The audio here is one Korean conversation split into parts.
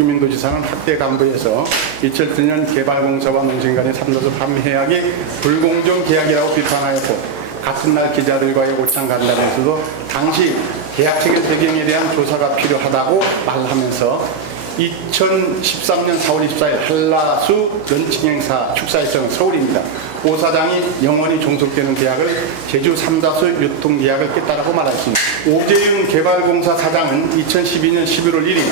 우금민 도지사는 학대 간부에서 2007년 개발공사와 농심 간의 3다수 판매 계약이 불공정 계약이라고 비판하였고, 같은 날 기자들과의 옷장 간담회에서도 당시 계약 체결 배경에 대한 조사가 필요하다고 말하면서 2013년 4월 24일 한라수 런칭 행사 축사일정은 서울입니다. 오 사장이 영원히 종속되는 계약을 제주 3다수 유통계약을 깼다라고 말했습니다. 오재윤 개발공사 사장은 2012년 11월 1일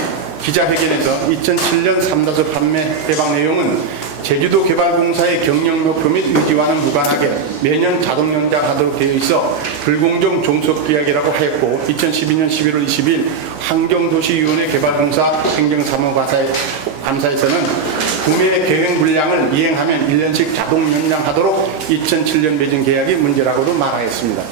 기자회견에서 2007년 3다수 판매 해박 내용은 제주도 개발공사의 경영 목표 및 의지와는 무관하게 매년 자동 연장하도록 되어 있어 불공정 종속계약이라고 하였고, 2012년 11월 20일 환경도시위원회 개발공사 행정사무감사에서는 구매 계획 물량을 이행하면 1년씩 자동 연장하도록 2007년 맺은 계약이 문제라고도 말하였습니다.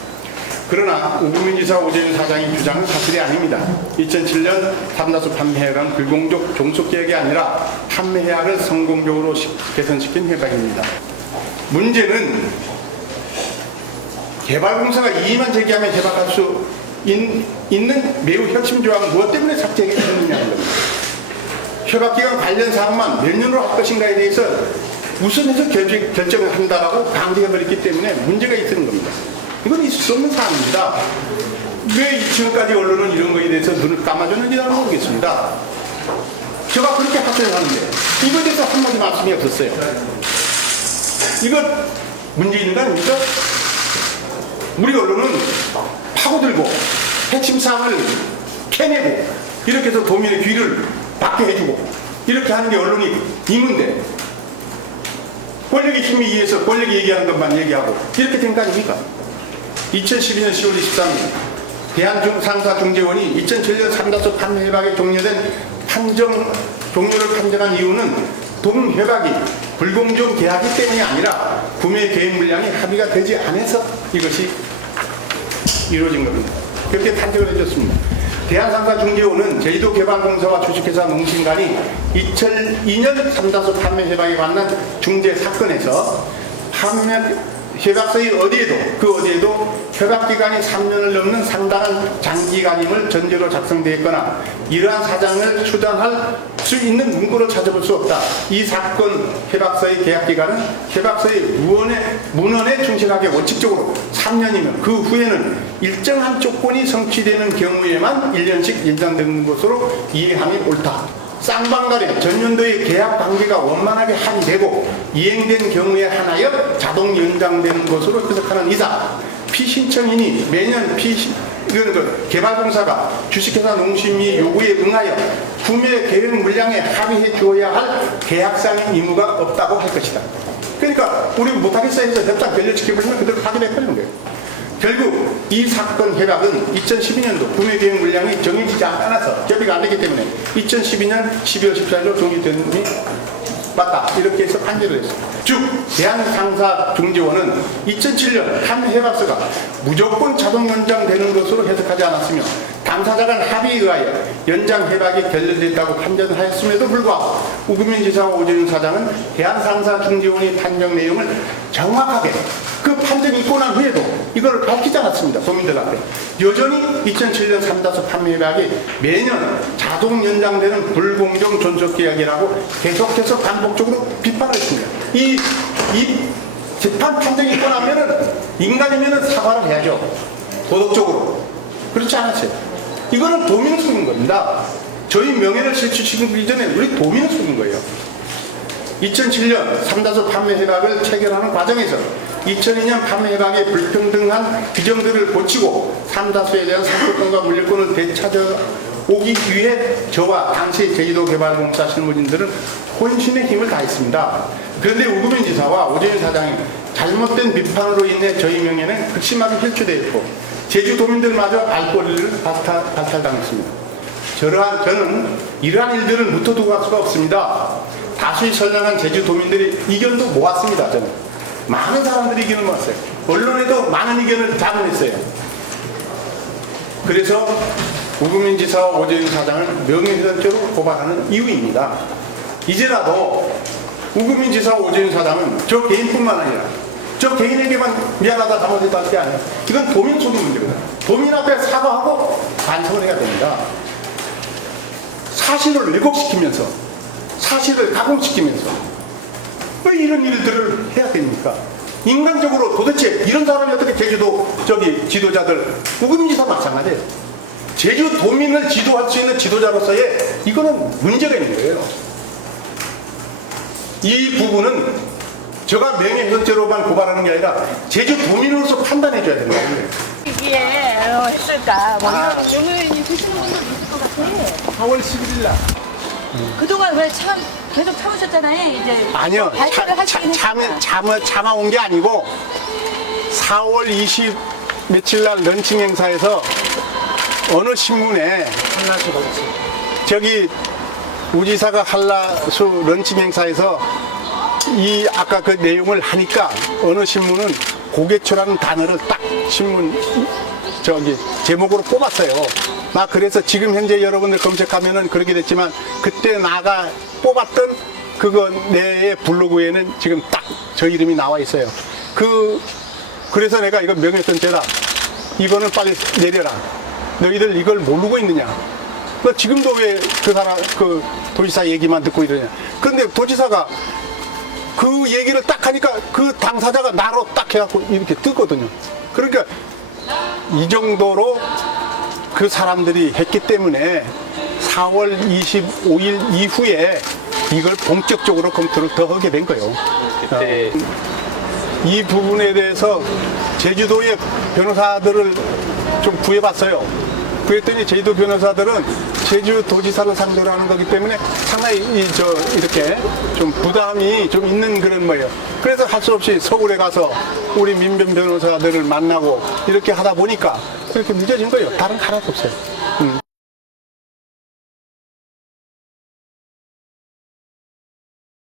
그러나 우금민 지사 오재윤 사장의 주장은 사실이 아닙니다. 2007년 3다수 판매계약은 불공정 종속계약이 아니라 판매계약을 성공적으로 개선시킨 협약입니다. 문제는 개발공사가 이의만 제기하면 협약할 수 있는 매우 핵심조항은 무엇 때문에 삭제했느냐는 겁니다. 협약기간 관련 사항만 몇 년으로 할 것인가에 대해서 우선해서 결정을 한다라고 강조해버렸기 때문에 문제가 있는 겁니다. 이건 있을 수 없는 사안입니다. 왜 지금까지 언론은 이런 거에 대해서 눈을 감아줬는지 나는 모르겠습니다. 제가 그렇게発言하는데 이거에 대해서 한마디 말씀이 없었어요. 이거 문제 있는 거 아닙니까? 우리 언론은 파고들고 핵심 사항을 캐내고 이렇게 해서 도민의 귀를 받게 해주고 이렇게 하는 게 언론이 임무인데, 권력의 힘에 의해서 권력이 얘기하는 것만 얘기하고 이렇게 된 거 아닙니까? 2012년 10월 23일 대한상사중재원이 2007년 3다수 판매협약이 종료된 종료를 판정한 이유는 동협약이 불공정 계약이기 때문이 아니라 구매 계획 물량이 합의가 되지 않아서 이것이 이루어진 겁니다. 그렇게 판정을 해줬습니다. 대한상사중재원은 제주도 개발공사와 주식회사 농심 간이 2002년 3다수 판매협약에 관한 중재 사건에서 협약서의 어디에도 협약기간이 3년을 넘는 상당한 장기간임을 전제로 작성되었거나 이러한 사장을 추정할 수 있는 문구를 찾아볼 수 없다. 이 사건 협약서의 계약기간은 협약서의 문헌에 충실하게 원칙적으로 3년이면 그 후에는 일정한 조건이 성취되는 경우에만 1년씩 연장되는 것으로 이해함이 옳다. 쌍방간의 전년도의 계약 관계가 원만하게 합의되고 이행된 경우에 하나여 자동 연장되는 것으로 해석하는 이상, 피신청인이 매년 개발공사가 주식회사 농심이 요구에 응하여 구매 계획 물량에 합의해 주어야 할 계약상의 의무가 없다고 할 것이다. 그러니까 우리 못하겠어 해서 협상 결렬시켜버리면 그대로 확인해버리는 거예요. 결국 이 사건 협약은 2012년도 구매 계획 물량이 정해지지 않아서 협의가 안 되기 때문에 2012년 12월 14일로 종료되는 맞다, 이렇게 해서 판결을 했습니다. 즉 대한상사중재원은 2007년 판매 협약서가 무조건 자동 연장되는 것으로 해석하지 않았으며 당사자 간 합의에 의하여 연장 협약이 결렬된다고 판정하였음에도 불구하고 우금민 지사와 오재윤 사장은 대한상사중재원의 판정 내용을 정확하게 그 판정이 있고 난 후에도 이걸 밝히지 않았습니다. 도민들 앞에. 여전히 2007년 3다수 판매협약이 매년 자동 연장되는 불공정 존속계약이라고 계속해서 반복적으로 비판을 했습니다. 이 재판 판정이 있고 나면은 인간이면은 사과를 해야죠. 도덕적으로. 그렇지 않았어요. 이거는 도민을 속인 겁니다. 저희 명예를 실추시키기 전에 우리 도민을 속인 거예요. 2007년 3다수 판매협약을 체결하는 과정에서 2002년 판매협약의 불평등한 규정들을 고치고 3다수에 대한 상표권과 물리권을 되찾아오기 위해 저와 당시 제주도 개발공사 실무진들은 혼신의 힘을 다했습니다. 그런데 우금민 지사와 오재윤 사장이 잘못된 비판으로 인해 저희 명예는 극심하게 훼손되었고 제주도민들마저 알권리를 박탈당했습니다. 저는 이러한 일들을 묻어두고 갈 수가 없습니다. 다수의 선량한 제주도민들의 의견도 모았습니다. 저는 많은 사람들이 의견을 모았어요. 언론에도 많은 의견을 자문했어요. 그래서 우금민 지사와 오재윤 사장을 명예훼손죄로 고발하는 이유입니다. 이제라도 우금민 지사와 오재윤 사장은 저 개인뿐만 아니라 저 개인에게만 미안하다 잘못했다 할 게 아니에요. 이건 도민 속의 문제거든요. 도민 앞에 사과하고 반성을 해야 됩니다. 사실을 왜곡시키면서 사실을 가공시키면서 왜 이런 일들을 해야 됩니까? 인간적으로 도대체 이런 사람이 어떻게 제주도 지도자들 우금지사 마찬가지예요. 제주도민을 지도할 수 있는 지도자로서의 이거는 문제가 있는 거예요. 이 부분은 제가 명예훼손죄로만 고발하는 게 아니라 제주도민으로서 판단해 줘야 된다. 이게 했을까? 연예인이 드시는 분도 있을 것 같아. 4월 11일 날. 그동안 왜 계속 참으셨잖아요. 이제 아니요. 발표를 하시긴 했으니까. 참아온 게 아니고 4월 20 며칠 날 런칭 행사에서 어느 신문에 저기 우지사가 한라수 런칭 행사에서 이 아까 그 내용을 하니까 어느 신문은 고개초라는 단어를 딱 신문 제목으로 뽑았어요. 나 그래서 지금 현재 여러분들 검색하면은 그렇게 됐지만 그때 나가 뽑았던 그거 내 블로그에는 지금 딱 저 이름이 나와 있어요. 그래서 내가 이거 명예훼손죄다. 이거는 빨리 내려라. 너희들 이걸 모르고 있느냐? 너 지금도 왜 그 도지사 얘기만 듣고 이러냐? 그런데 도지사가 그 얘기를 딱 하니까 그 당사자가 나로 딱 해갖고 이렇게 뜨거든요. 그러니까 이 정도로 그 사람들이 했기 때문에 4월 25일 이후에 이걸 본격적으로 검토를 더 하게 된 거예요. 그때 이 부분에 대해서 제주도의 변호사들을 좀 구해봤어요. 그랬더니 제주도 변호사들은 제주도지사를 상대로 하는 거기 때문에 상당히 이렇게 좀 부담이 좀 있는 그런 거예요. 그래서 할 수 없이 서울에 가서 우리 민변 변호사들을 만나고 이렇게 하다 보니까 그렇게 늦어진 거예요. 다른 거 하나도 없어요.